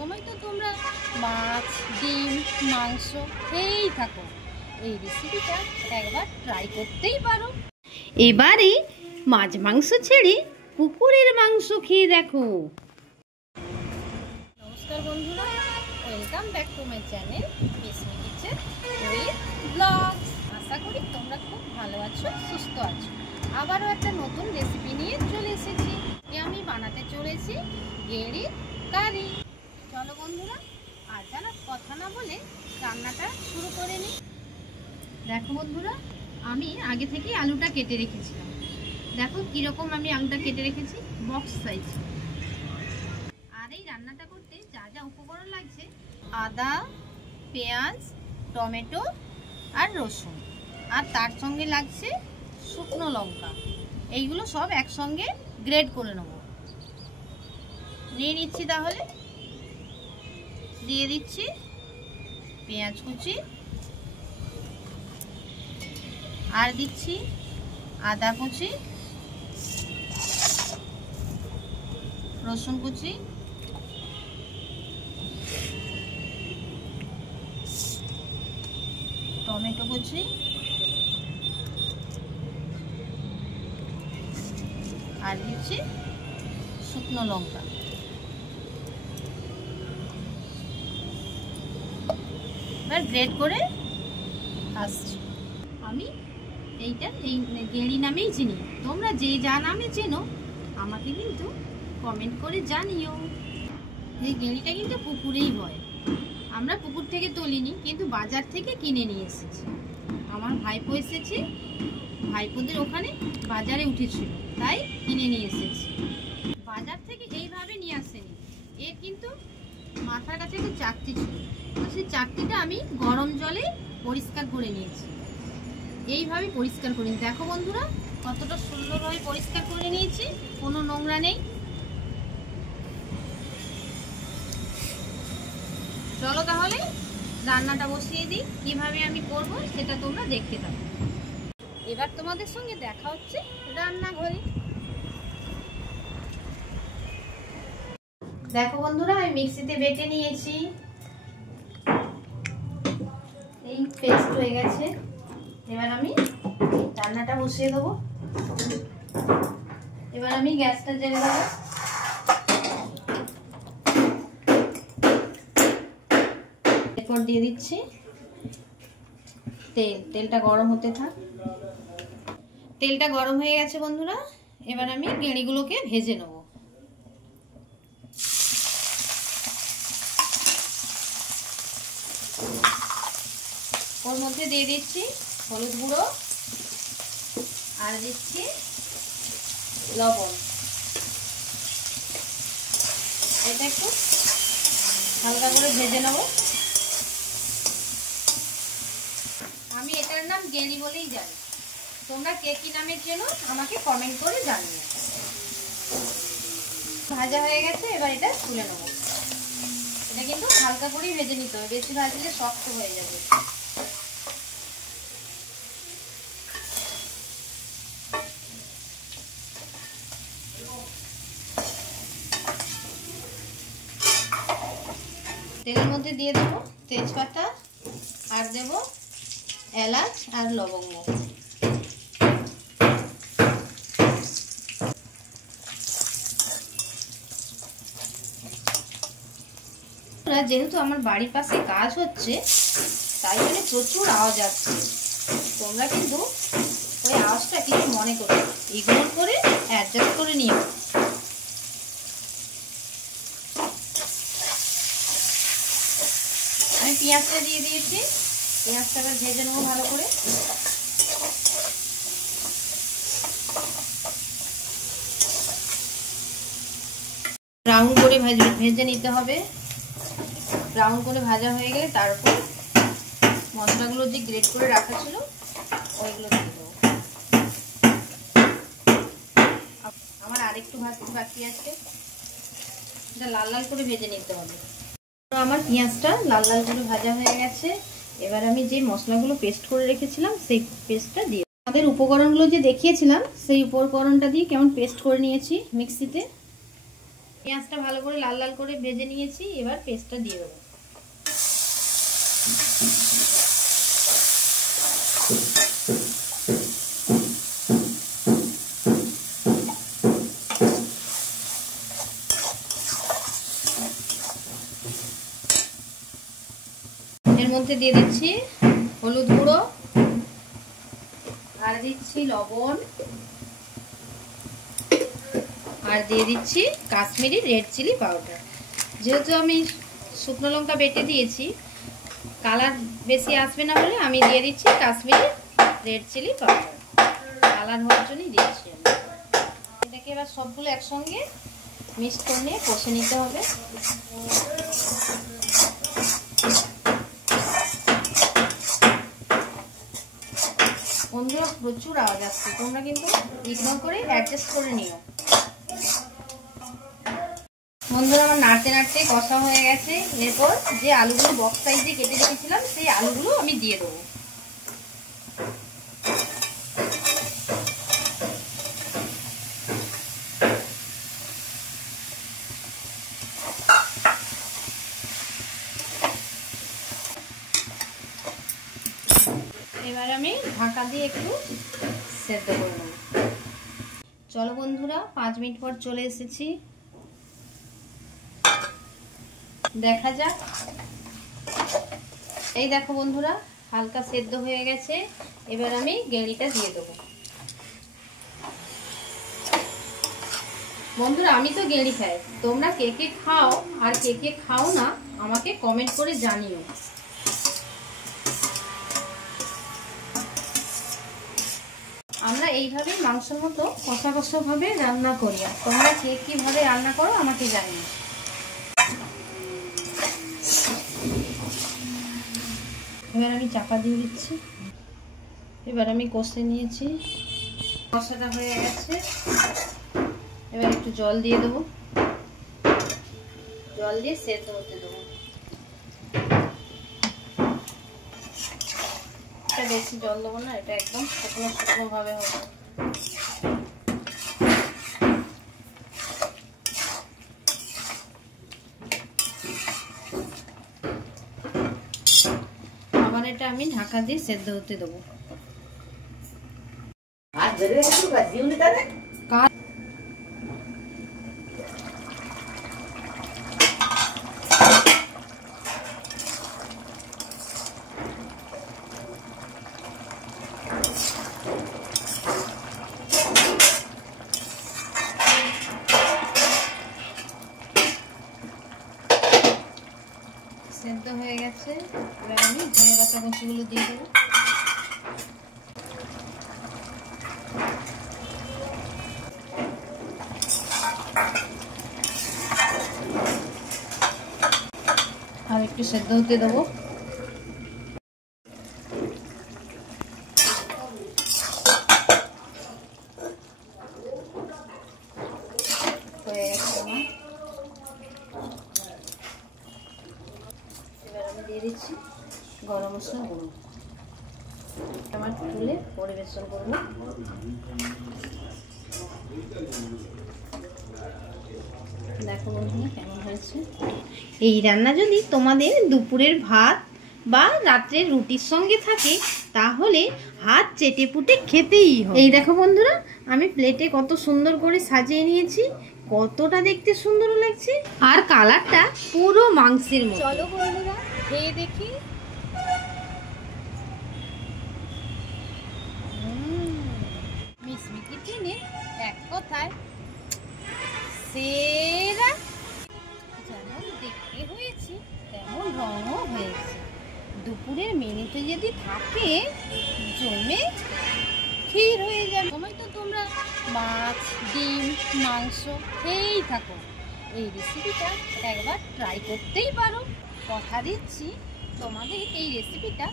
সময় তো তোমরা মাছ, ডিম, মাংস খেয়েই থাকো। এই রেসিপিটা একবার ট্রাই করতেই পারো। এবারে মাছ মাংস ছেড়ে পুকুরের মাংস খেয়ে দেখো। নমস্কার বন্ধুরা, welcome back to my channel Mismi kitchen with blogs. আশা করি তোমরা খুব ভালো আছো, সুস্থ আছো। আবারও একটা নতুন রেসিপি নিয়ে চলে এসেছি। আমি বানাতে চলেছি গেঁড়ির কারি। চলো বন্ধুরা, আর যেন কথা না বলে রান্নাটা শুরু করে নিই। দেখো বন্ধুরা, আমি আগে থেকেই আলুটা কেটে রেখেছিলাম। দেখো কীরকম আমি আলুটা কেটে রেখেছি, বক্স সাইজ। আর এই রান্নাটা করতে যা যা উপকরণ লাগছে, আদা, পেঁয়াজ, টমেটো আর রসুন, আর তার সঙ্গে লাগছে শুকনো লঙ্কা। এইগুলো সব একসঙ্গে গ্রেড করে নেব। নিয়ে নিচ্ছি, তাহলে দিয়ে দিচ্ছি পেঁয়াজ কুচি, আর দিচ্ছি আদা কুচি, রসুন কুচি, টমেটো কুচি, আর দিচ্ছি শুকনো লঙ্কা। এবার গ্রেড করে আসছি। আমি এইটা এই গেঁড়ি নামেই চিনি, তোমরা যে যা নামে চেনো আমাকে কিন্তু কমেন্ট করে জানিও। এই গেঁড়িটা কিন্তু পুকুরেই হয়, আমরা পুকুর থেকে তুলিনি, কিন্তু বাজার থেকে কিনে নিয়ে এসেছি। আমার ভাইপো এসেছে, ভাইপোদের ওখানে বাজারে উঠেছিল, তাই কিনে নিয়ে এসেছি। বাজার থেকে এইভাবে নিয়ে আসেনি, এর কিন্তু মাথার কাছে একটা চাকতি ছিল, সেই চাকতিটা আমি গরম জলে পরিষ্কার করে নিয়েছি। এইভাবে পরিষ্কার করে দেখো বন্ধুরা, কতটা সুন্দরভাবে পরিষ্কার করে নিয়েছি, কোনো নোংরা নেই। চলো তাহলে রান্নাটা বসিয়ে দিই। কিভাবে আমি করব সেটা তোমরা দেখতে থাকো। এবার তোমাদের সঙ্গে দেখা হচ্ছে রান্নাঘরে। দেখো বন্ধুরা, আমি মিক্সিতে বেটে নিয়েছি, এই পেস্ট হয়ে গেছে। এবার আমি রান্নাটা বসিয়ে দেবো। এবার আমি গ্যাসটা জ্বেলে দেবো। এরপর দিয়ে দিচ্ছি তেল। তেলটা গরম হতে থাক। তেলটা গরম হয়ে গেছে বন্ধুরা, এবার আমি গেঁড়িগুলোকে ভেজে নেব। ওর মধ্যে দিয়ে দিচ্ছি হলুদ গুঁড়ো, আর দিচ্ছি লবণ। এটা একটু হালকা করে ভেজে নেব। আমি এটার নাম গেঁড়ি বলেই জানি, তোমরা কে কি নামের জন্য আমাকে কমেন্ট করে জানিও। ভাজা হয়ে গেছে, এবার এটা তুলে নেব। এটা কিন্তু হালকা করেই ভেজে নিতে হবে, বেশি ভাজলে শক্ত হয়ে যাবে। তেলের মধ্যে দিয়ে দেবো তেজপাতা, আর দেব এলাচ আর লবঙ্গ। যেহেতু আমার বাড়ির পাশে কাজ হচ্ছে, তাই জন্য প্রচুর আওয়াজ আসছে। তোমরা কিন্তু ওই আওয়াজটা কিছু মনে করো, ইগনোর করে অ্যাডজাস্ট করে নিও। আমি পেঁয়াজটা দিয়ে দিয়েছি, পেঁয়াজটা ভেজে নেবো ভালো করে। ব্রাউন করে ভেজে নিতে হবে। ব্রাউন করে ভাজা হয়ে গেলে তারপর মশলাগুলো যে গ্রেট করে রাখা ছিল ওইগুলো দিয়ে দেবো। আমার আরেকটু বাকি আছে, এটা লাল লাল করে ভেজে নিতে হবে। আমার পেঁয়াজটা লাল লাল করে ভাজা হয়ে গেছে। এবার আমি যে মশলাগুলো পেস্ট করে রেখেছিলাম সেই পেস্টটা দিয়ে, আমাদের উপকরণগুলো যে দেখিয়েছিলাম সেই উপকরণটা দিয়ে কেমন পেস্ট করে নিয়েছি মিক্সিতে। পেঁয়াজটা ভালো করে লাল লাল করে ভেজে নিয়েছি, এবার পেস্টটা দিয়ে দেবো। এর মধ্যে দিয়ে দিচ্ছি হলুদ গুঁড়ো, আর দিচ্ছি লবণ, আর দিয়ে দিচ্ছি কাশ্মীরি রেড চিলি পাউডার। যেহেতু আমি শুকনো লঙ্কা বেটে দিয়েছি, কালার বেশি আসবে না বলে আমি দিয়ে দিচ্ছি Kashmiri red chilli powder, colour হওয়ার জন্যই দিচ্ছি। এটাকে এবার সবগুলো একসঙ্গে মিক্স করে নিয়ে কষে নিতে হবে। বন্ধুরা প্রচুর আওয়াজ আসছে, তোমরা কিন্তু ইগনোর করে অ্যাডজাস্ট করে নিও। বন্ধুরা আমার নাড়তে নাড়তে কষা হয়ে গেছে। এরপর যে আলুগুলো বক্স সাইজে কেটে রেখেছিলাম সেই আলুগুলো আমি দিয়ে দেবো। এবার আমি ঢাকা দিয়ে একটু সেদ্ধ করে নেব। চলো বন্ধুরা 5 মিনিট পর চলে এসেছি, দেখা যাক। এই দেখো বন্ধুরা হালকা সেদ্ধ হয়ে গেছে। এবার আমি গেঁড়িটা দিয়ে দেবো। বন্ধুরা আমি তো গেঁড়ি খাই, তোমরা কে কে খাও আর কে কে খাও না আমাকে কমেন্ট করে জানিও। আমরা এইভাবেই মাংসের মতো কষা কষা ভাবে রান্না করি, আর তোমরা কে কিভাবে রান্না করো আমাকে জানিও। এবার আমি চাপা দিয়ে দিচ্ছি। এবার আমি কষে নিয়েছি, কষাটা হয়ে গেছে। এবার একটু জল দিয়ে দেবো, জল দিয়ে সেদ্ধ হতে দেবো। এটা বেশি জল দেবো না, এটা একদম শুকনো শুকনো ভাবে হবে। আবার এটা আমি ঢাকা দিয়ে সেদ্ধ হতে দেবো। সেদ্ধ হয়ে গেছে। এবার আমি ধনে পাতা কুচিগুলো দিয়ে দেবো। আর একটু সেদ্ধ হতে দেবো। হয়ে গেছে আমার। এবার আমি দিয়ে দিচ্ছি গরম মশলা গুঁড়ো। আমার তুলে পরিবেশন করবো। দেখো বন্ধুরা কেমন হয়েছে। এই রান্না যদি তোমাদের দুপুরের ভাত বা রাত্রের রুটির সঙ্গে থাকে তাহলে হাত চেটে পুটে খেতেই হবে। এই দেখো বন্ধুরা আমি প্লেটে কত সুন্দর করে সাজিয়ে নিয়েছি, কতটা দেখতে সুন্দর লাগছে, আর কালারটা পুরো মাংসের মতো। চলো বন্ধুরা খেয়ে দেখি। মিসমিকি টিনে এক কথায় সেরা। যেমন দেখতে হয়েছে তেমন রঙও হয়েছে। দুপুরের মেনুতে যদি থাকে জমে ক্ষীর হয়ে যাবে। সময় তো তোমরা মাছ ডিম মাংস খেয়েই থাকো, এই রেসিপিটা একবার ট্রাই করতেই পারো। কথা দিচ্ছি তোমাদের এই রেসিপিটা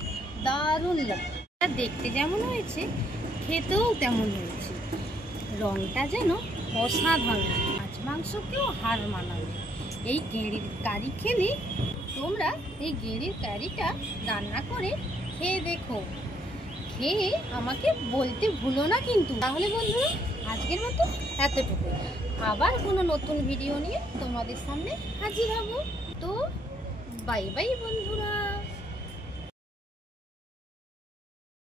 দারুণ লাগবে। দেখতে যেমন হয়েছে খেতেও তেমন হয়েছে। রংটা যেন অসাধারণ, মাছ মাংসকেও হার মানাবে। এই গেঁড়ির কারি খেলে তোমরা এই গেঁড়ির কারিটা রান্না করে খেয়ে দেখো, খেয়ে আমাকে বলতে ভুলো না কিন্তু। তাহলে বন্ধুরা আজকের মতো এতটুকু। আবার কোনো নতুন ভিডিও নিয়ে তোমাদের সামনে হাজির হব। তো বাই বাই বন্ধুরা।